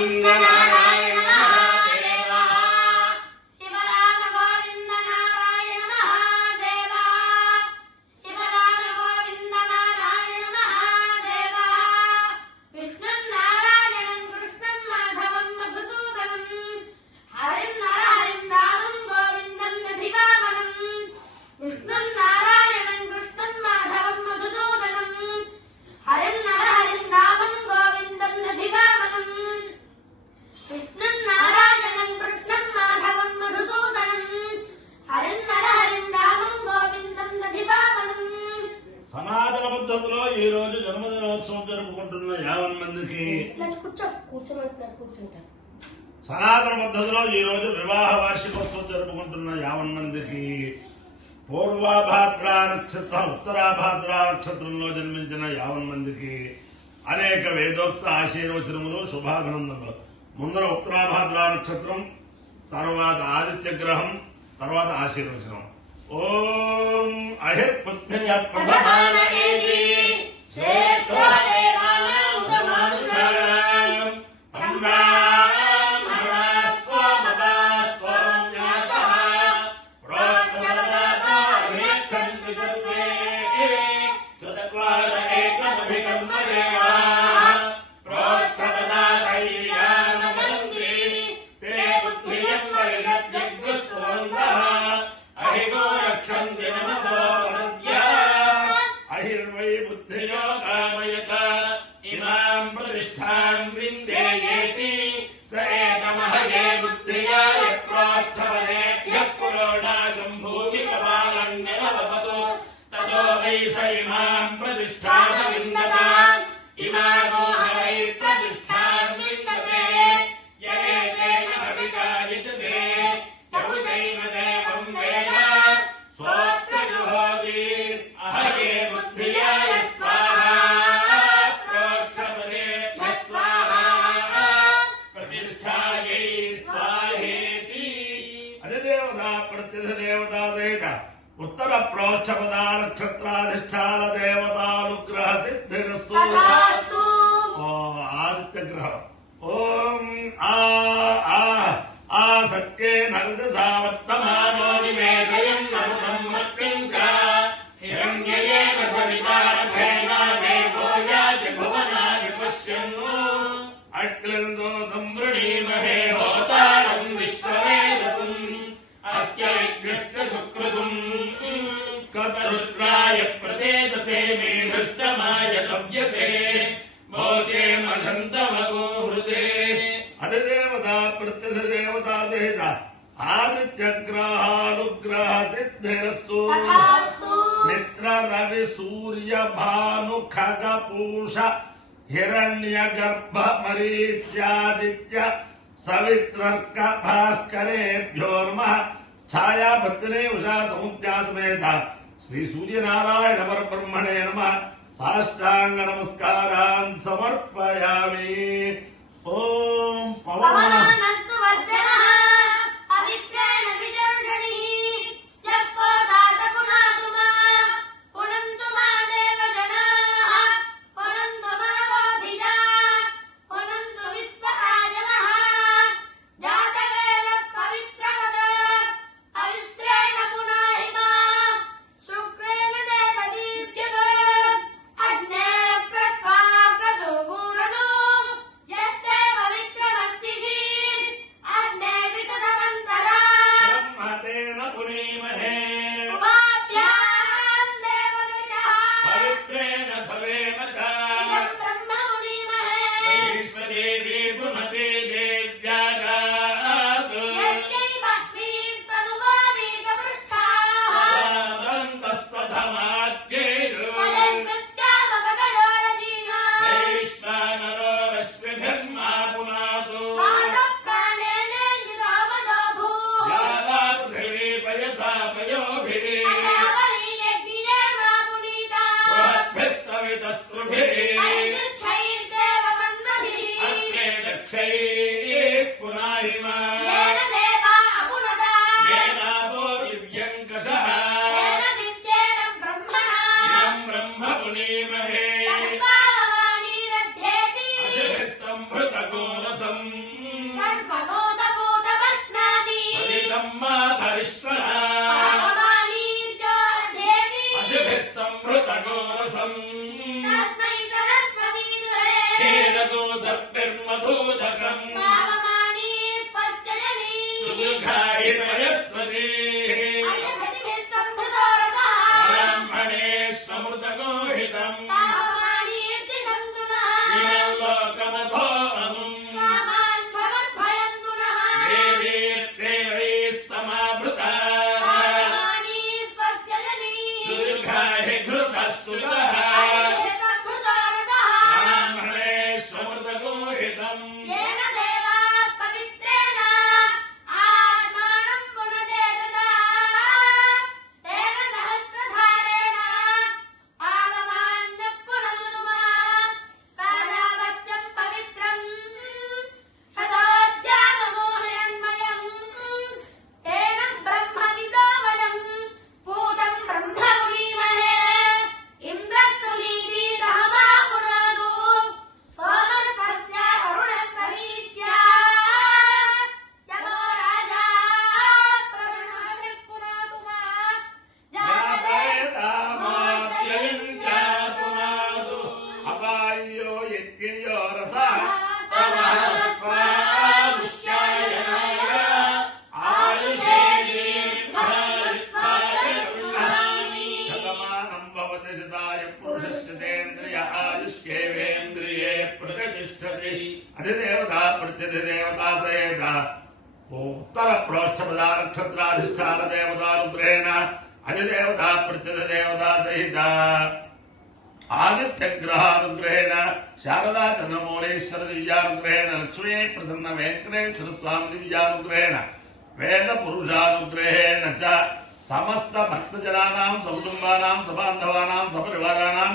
గోవింద నారాయణ మహాదేవా శివరామ గోవింద నారాయణ మహాదేవా శివరామ గోవింద నారాయణ మహాదేవా విష్ణుం నారాయణం కృష్ణం మాధవం మధుసూదనం హరిం నరహరిం రామం గోవిందం దధివామనం విష్ణుం నారాయణం కృష్ణం మాధవం మధుసూదనం హరిం నరహరిం రామం గోవిందం దధివామనం విష్ణుం నారాయణం కృష్ణం మాధవం మధుసూదనం హరిం నరహరిం రామం గోవిందం దధివామనం. సనాతన పద్ధతిలో ఈ రోజు జన్మదినోత్సవం జరుపుకుంటున్న 50 మందికి సనాతన పద్ధతిలో ఈ రోజు వివాహ వార్షికోత్సవం జరుపుకుంటున్న 50 మందికి పూర్వభాద్రా నక్షత్రం ఉత్తరాభాద్రా నక్షత్రంలో జన్మించిన 50 మందికి అనేక వేదోక్త ఆశీర్వచనములు శుభాభినందనలు. ముందర ఉత్తరాభాద్రా నక్షత్రం, తర్వాత ఆదిత్య గ్రహం, తర్వాత ఆశీర్వచనం. ఓం అహిర్పుత్య ప్రధాన ఉత్తర ప్రోక్షపదా నక్షత్రాధిష్టాన దేవతానుగ్రహ సిద్ధిరస్తు. ఆదిత్య గ్రహం. ఓం ఆ సత్యే నరదసా వర్తమానో నివేశయం నమృతం మత్యం చ హిరణ్యేన సవితారథేన దేవో యాతి భువనాని పశ్యన్ను అక్లందో ధృణీమహే హోతారం విశ్వవేదసం అస్య యజ్ఞస్య సుకృతుం కర్తృత్రాయ ప్రచేతసే మే ధృష్టమాయ తవ్యసే భోజే మధంతమగో హృదే. అధిదేవతా ప్రత్యధిదేవతా దేవత ఆదిత్య గ్రహానుగ్రహ సిద్ధిరస్తు. మిత్ర రవి సూర్య భాను ఖగ పూష హిరణ్య గర్భ మరీచ్యాదిత్య సవిత్రర్క భాస్కరేభ్యోర్మ ఛాయాపత్నే ఉషా సముద్యా సమేత శ్రీ సూర్యనారాయణ పరబ్రహ్మణే నమః సాష్టాంగ నమస్కారాన్ సమర్పయామి. ఓం పవమానస్తు వర్ధనః అవిక్రేణ విదర్శనిః యఃపోదాత పునాతు మా పునంతు మా దేవజనాః పునంతు మనవోధిజాః పునంతు విశ్వఆజమః జాతవేద పవిత్రవద అవిక్రేణ పునాహిమా శుక్రేణ దేవదీప్యత అగ్నే ప్రత్వా ప్రదోగూరణో యత్తే పవిత్రవర్తిషి అగ్నే వితతమంతరా బ్రహ్మతేన పునీమహే ఉమాభ్యాం దేవదశః పవిత్రేణ సవేమ చ ఇదం బ్రహ్మ మునీమహే వైశ్వదేవీ పునతే దేవ్యాగాత్ యస్యై బహ్వీస్తనువామీకపృష్ఠాః సధమాద్యేషు తదంతస్యామపగయోరజీనాః వైశ్వానరో రశ్మిభిర్మా పునాతు ప్రాణేనేషు రామదో భూః యావా పృథివీ పయసా పయోభిః అతావరీ యజ్ఞినే మా పునీతాః బృహద్భిః సవితస్పృభిః అరిశిష్టైర్దేవ మన్మభిః అగ్నే దక్షైః పునాహిమా येन देवा अपुनदा येनापो दिव्यङ्कषः येन दिव्येन ब्रह्मणा इदं ब्रह्म पुनीमहे तन्वामवाणीरध्येति अशिभिः सम्भृतगोरसम् प्रत्यधि देवता सहित उत्तर प्रोष्ठपदा नक्षत्राधिष्ठान देवतानुग्रहेण अधिदेवता प्रत्यधि देवता सहित आदित्य ग्रहानुग्रहेण शारदा चंद्रमौलेश्वर दिव्यानुग्रहेण लक्ष्मी प्रसन्न वेंकटेश्वर स्वामी दिव्यानुग्रहेण वेद पुरुषानुग्रहेण च समस्त भक्तजनानां सकुटुंबानां सबान्धवानां सपरिवाराणां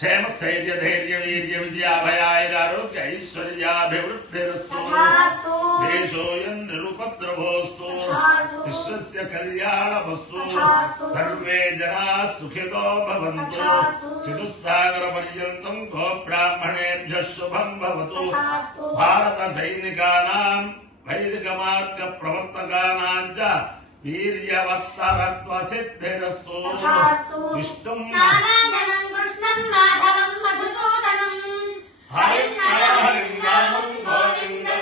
क्षेम स्थैर्य धैर्य वीर्य विजयाभयारोग्य ऐश्वर्याभिवृद्धिरस्तु तथास्तु देशोऽयं निरुपद्रवोऽस्तु तथास्तु विश्वस्य कल्याणमस्तु तथास्तु सर्वे जनाः सुखिनो भवन्तु तथास्तु चतुस्सागरपर्यन्तं गो ब्राह्मणेभ्यः शुभं भवतु तथास्तु भारत सैनिकानां वैदिक मार्ग प्रवर्तकानां च वीर्यवत्तरत्व सिद्धिरस्तु तथास्तु विष्णुं नारायणं कृष्णं माधवं मधुसूदनं हरिं नरहरिं रामं गोविन्दं